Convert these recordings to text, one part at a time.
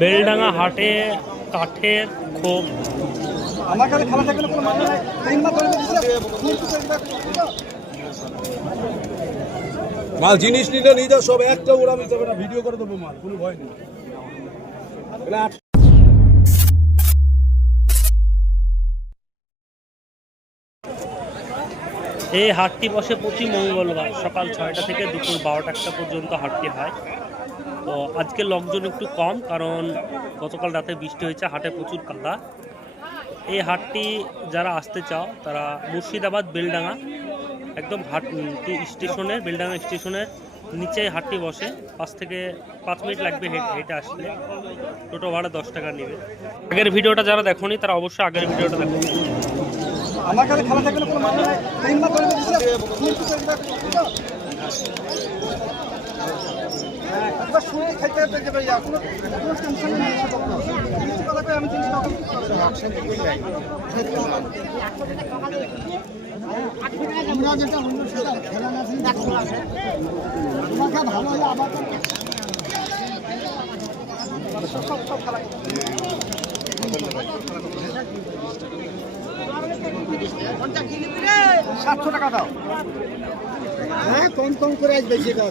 বেলডাঙ্গা হাটে কাঠের দিচ্ছে মাল জিনিস নিলে নিয়ে যাও সব একটা ওরা আমি যাবে না ভিডিও করে দেবো মাল কোনো ভয় নেই। এই হাটটি বসে প্রতি মঙ্গলবার সকাল ছয়টা থেকে দুপুর বারোটা একটা পর্যন্ত হাটটি হয়। আজকে লোকজন একটু কম, কারণ গতকাল রাতে বৃষ্টি হয়েছে, হাটে প্রচুর কাদা। এই হাটটি যারা আসতে চাও, তারা মুর্শিদাবাদ বেলডাঙ্গা, একদম হাট স্টেশনের, বেলডাঙ্গা স্টেশনের নিচে হাটটি বসে। পাঁচ থেকে পাঁচ মিনিট লাগবে হেঁটে হেঁটে আসলে টোটো ভাড়া দশ টাকা নেবে। আগের ভিডিওটা যারা দেখোনি, তারা অবশ্যই আগের ভিডিওটা দেখো। খেলা থাকলে কোনো মানে খেতে কোনো কোনো টেনশন নেই এসব জিনিস কথা কই আমি জিনিস আমরা যেটা অন্য সেটা খেলা না তোমাকে ভালো হলে আবার সব সব সব খেলা সাতশো টাকা দাও। হ্যাঁ কম কম করে আজ বেশি দাও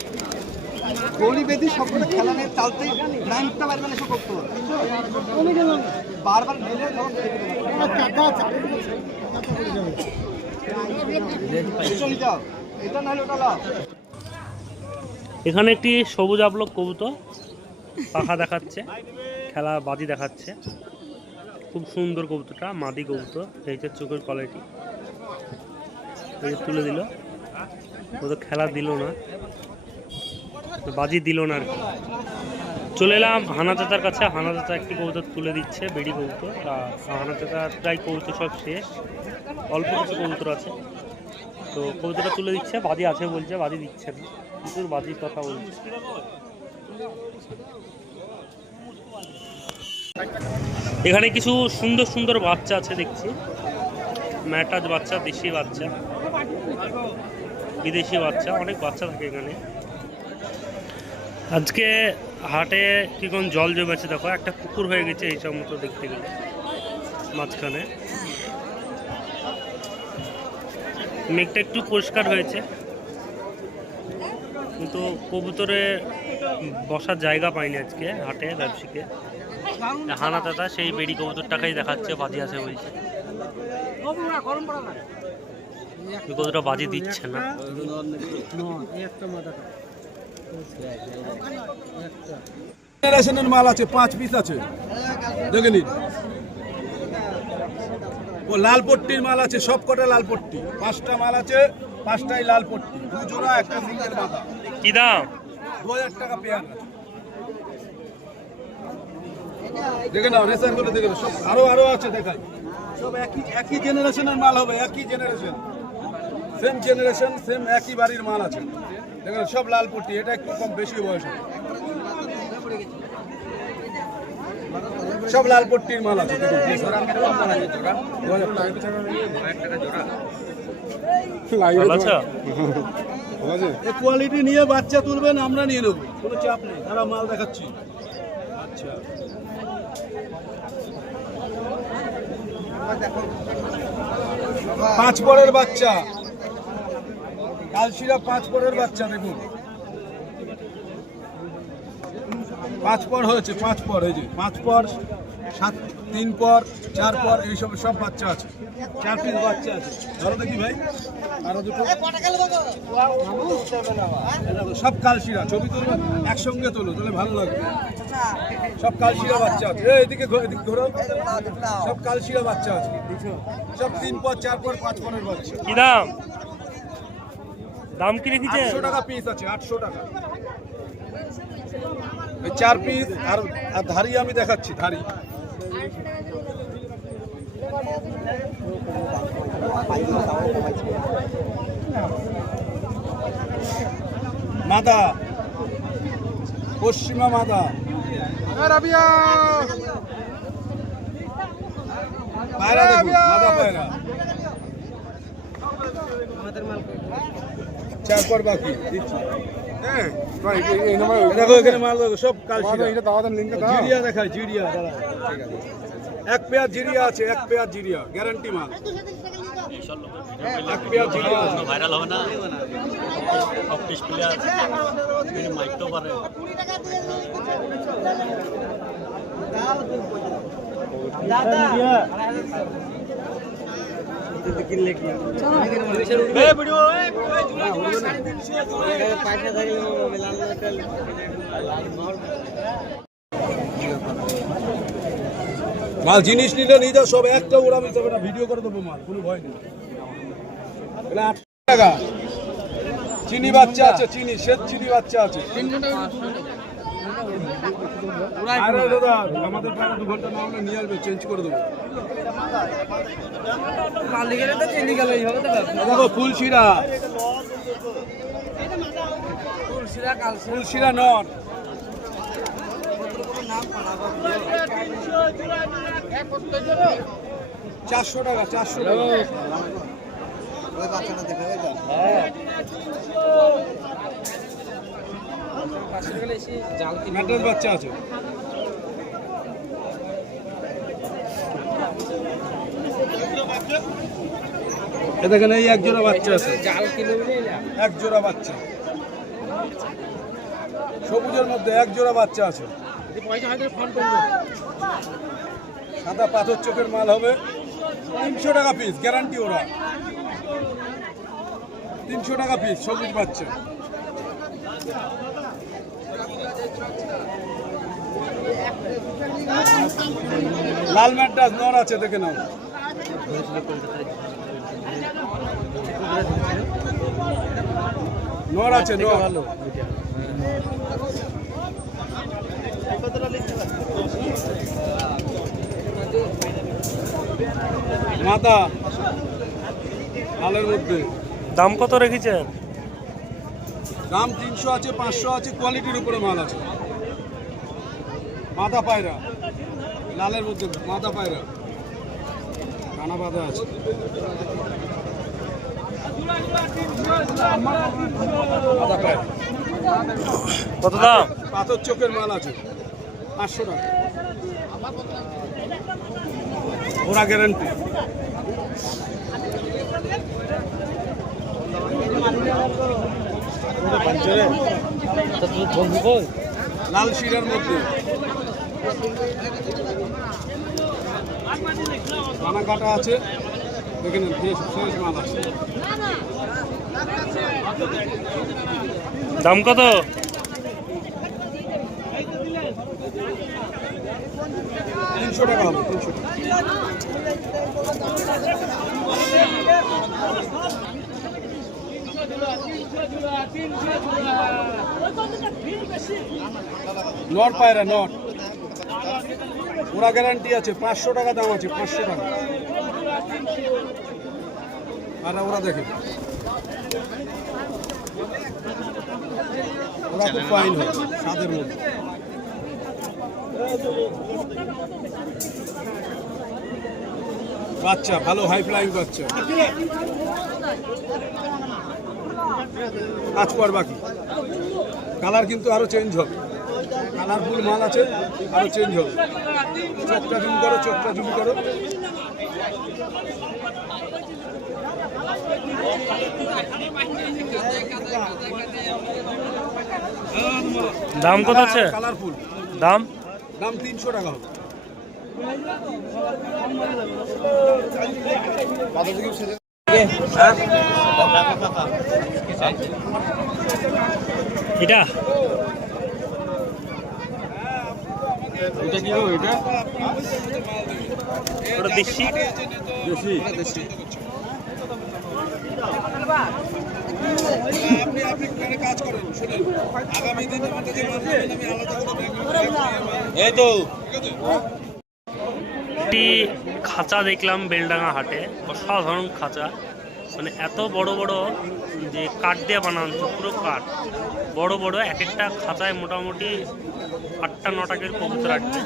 গলি বেদি সবগুলো খেলা নিয়ে চালতেই লাইনটা পারবে না এসব করতে বারবার ঢেলে যখন চলে যাও। এটা নাহলে ওটা লাও এখানে একটি সবুজ আবলক কবুতর পাখা দেখাচ্ছে খেলা বাজি দেখাচ্ছে। খুব সুন্দর কবুতরটা, মাদি কবুতর, এই যে চোখের কোয়ালিটি তুলে দিল। ও তো খেলা দিল না। বাজি দিল না আর কি। চলে এলাম, হানা চাচার কাছে। হানা চাচা একটি কবুতর তুলে দিচ্ছে, বেড়ি কবুতর আর হানা চাচার প্রায় কবুতর সব শেষ। অল্প কিছু কবুতর আছে। তো কবুতরটা তুলে দিচ্ছে, বাজি আছে বলছে, বাজি দিচ্ছে না। প্রচুর বাজির কথা বলছে। এখানে কিছু সুন্দর সুন্দর বাচ্চা আছে দেখছি। ম্যাটাজ বাচ্চা, দেশি বাচ্চা। বিদেশি বাচ্চা, অনেক বাচ্চা থাকে এখানে। আজকে হাটে কীরকম জল জমেছে দেখো একটা পুকুর হয়ে গেছে এইসব মতো দেখতে গেলে মাঝখানে। মেঘটা একটু পরিষ্কার হয়েছে কিন্তু কবুতরে বসার জায়গা পাইনি আজকে হাটে ব্যবসায়ীকে। হানা দাদা সেই বেড়ি কবুতরটাকেই দেখাচ্ছে বাজি আছে বলছে। কবুতরটা বাজি দিচ্ছে না। জেনারেশনের মাল আছে পাঁচ পিস আছে। দেখে নিন। ও লাল পট্টির মাল আছে সব কটা লাল পট্টি। পাঁচটা মাল আছে পাঁচটাই লাল পট্টি। দু জোড়া একটা সিঙ্গেল মাথা কি দাম? দু হাজার টাকা পেয়ার। দেখে নাও রেশন করে দেখে সব আরও আরও আছে দেখাই। সব একই একই জেনারেশনের মাল হবে একই জেনারেশন। সেম জেনারেশন সেম একই বাড়ির মাল আছে। দেখেন সব লাল পট্টি এটা একটু কম বেশি বয়স। সব লাল পট্টির মাল আছে কোয়ালিটি নিয়ে বাচ্চা তুলবেন আমরা নিয়ে নেব। কোনো চাপ নেই তারা মাল দেখাচ্ছি। আচ্ছা। পাঁচ পরের বাচ্চা। কালশিরা পাঁচ পরের বাচ্চা, দেখুন। পাঁচ পর হয়েছে, পাঁচ পর যে, পাঁচ পর, সাত, তিন পর, চার পর এইসব সব বাচ্চা আছে। চার পিস বাচ্চা আছে। ধরো দেখি ভাই। আরও দুটো। সব কালশিরা, ছবি তুলবে, একসঙ্গে তোলো, তাহলে ভালো লাগবে। সব কালশিরা বাচ্চা আছে। এদিকে এদিকে ধরো সব কালশিরা বাচ্চা আছে। সব তিন পর, চার পর, পাঁচ পরের বাচ্চা। কি দাম? দাম কি রেখেছে? আটশো টাকা পিস আছে আটশো টাকা। এই চার পিস আর আর ধারি আমি দেখাচ্ছি ধারি মাদা পশ্চিমা মাদা। পায়রা দেখুন মাদা পায়রা। চার পর বাকি। দিচ্ছি দেখো এখানে মাল দেখো সব কালশিরা জিরিয়া দেখায় জিরিয়া দাঁড়া। এক পেয়ার জিরিয়া আছে এক পেয়ার জিরিয়া গ্যারান্টি মাল। এক পেয়ার জিরিয়া আছে। ভাইরাল হবে না অফিস প্লেয়ার মাইকটাও পারে মাল। জিনিস নিলে নিয়ে যাও সব একটা ওরা মিলতে হবে না ভিডিও করে দেবো মাল কোনো ভয় নেই। টাকা। চিনি বাচ্চা আছে চিনি শ্বেত চিনি বাচ্চা আছে। আরে দাদা আমাদের প্রায় দু ঘণ্টা না হলে নিয়ে আসবে চেঞ্জ করে দেবো। দেখো ফুলশিরা। ফুলশিরা নট চারশো টাকা চারশো টাকা। ম্যাড্রাস বাচ্চা আছে। দেখেন এই এক জোড়া বাচ্চা আছে। এক জোড়া বাচ্চা। সবুজের মধ্যে এক জোড়া বাচ্চা আছে। সাদা পাথর চোখের মাল হবে। তিনশো টাকা পিস গ্যারান্টি ওরা। তিনশো টাকা পিস সবুজ বাচ্চা। লাল ম্যাড্রাস নর আছে, দেখে নাও। নর আছে, নর। ভালো মাথা লালের মধ্যে। দাম কত রেখেছেন? দাম তিনশো আছে পাঁচশো আছে কোয়ালিটির উপরে মাল আছে। মাথা পায়রা লালের মধ্যে মাথা পায়রা। কানা বাঁধা আছে। পায়রা। কত দাম? পাথর চোখের মাল আছে। পাঁচশো টাকা। ওরা গ্যারান্টি লাল শিরার মধ্যে। দানা কাটা আছে। দেখে নেন ফ্রেশ ফ্রেশ মাল আছে। দাম কত তিনশো টাকা হবে তিনশো টাকা নট পায়রা, নট। ওরা গ্যারান্টি আছে, পাঁচশো টাকা দাম আছে, পাঁচশো টাকা। আর ওরা দেখে। ওরা খুব ফাইন হয়, স্বাদের মধ্যে। বাচ্চা, ভালো হাই ফ্লাইং বাচ্চা। কাজ কর বাকি কালার কিন্তু আরও চেঞ্জ হবে। কালারফুল মাল আছে আরও চেঞ্জ হবে। চোখটা জুম করো চোখটা জুম করো। দাম কত আছে? কালারফুল দাম? দাম তিনশো টাকা হবে। এটা? এটা কি হবে এটা? ওটা দেশি? বেশি আপনি আপনি কাজ করেন শুনেন আগামী দিনে আমার কাছে আমি আলাদা করে এই তো। ঠিক আছে? একটি খাঁচা দেখলাম বেলডাঙ্গা হাটে, অসাধারণ খাঁচা। মানে এত বড় বড় যে কাঠ দিয়ে বানানো পুরো কাঠ। বড় বড় এক একটা খাঁচায় মোটামুটি আটটা নটাকের কবুতর রাখবে